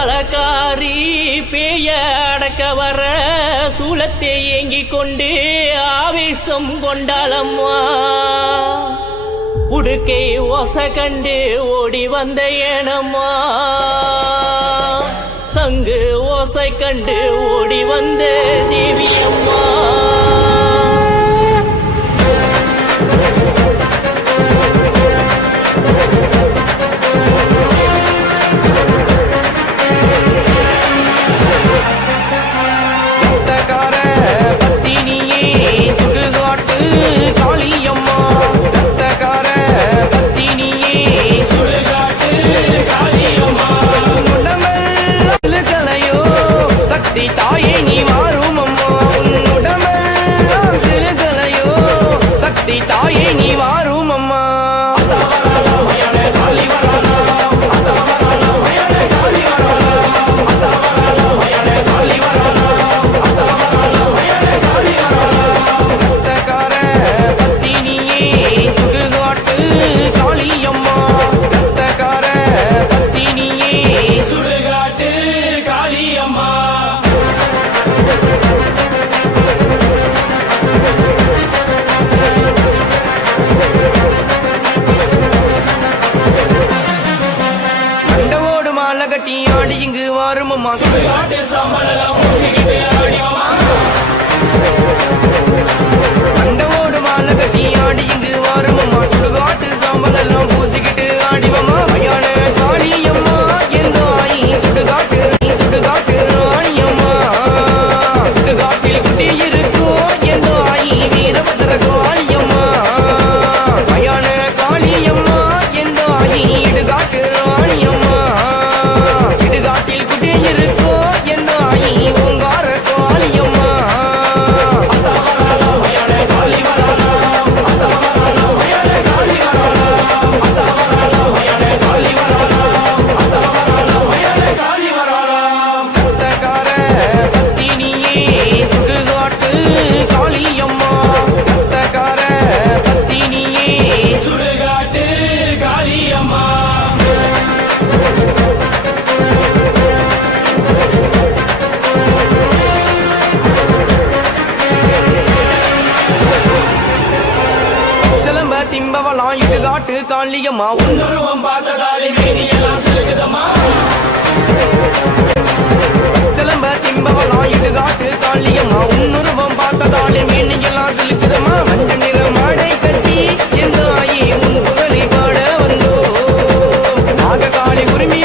தலக்காரி பேய அடக்க வர சூலத்தை ஏங்கிக் கொண்டு ஆவேசம் கொண்டாளம்மா. உடுக்கை ஓச கண்டு ஓடி வந்த ஏனம்மா, சங்கு ஓசை கண்டு ஓடி வந்த தேவியம்மா. கட்டி ஆடி இங்கு வாருமம்மா, மண்டவோடு மாலை கட்டி ஆடி இங்கு வாருமம்மா, சுடுகாட்டு சாம்பல் எல்லாம் பூசிக்கிட்டு ஆடிவம்மா. மயான காளியம்மா எந்த ஆயி சுடுகாட்டு ராணியம்மா, சுடுகாட்டில் குட்டி இருக்கோ எந்த ஆயி வீரபத்திர காளியம்மா. மயான காளியம்மா எந்த ஆயி இடுகாட்டு ராணியம்மா, இடுகாட்டில் குட்டி இருக்கோ எந்த ஆயி ஓங்கார காளியம்மா. திம்பவலாம் இடுகாட்டு காளியம்மா, உன்னுருவம் பார்த்ததாலே மேனியெல்லாம் சிலுகுதம்மா. சிலம்ப திம்பவலாம் இடுகாட்டு காளியம்மா, உன்னுருவம் பார்த்ததாலே மேனியெல்லாம் சிலுகுதம்மா. மஞ்ச நிற மாடை கட்டி எந்த ஆயி உன் புகழை பாட வந்தோ, நாக காளி உரிமை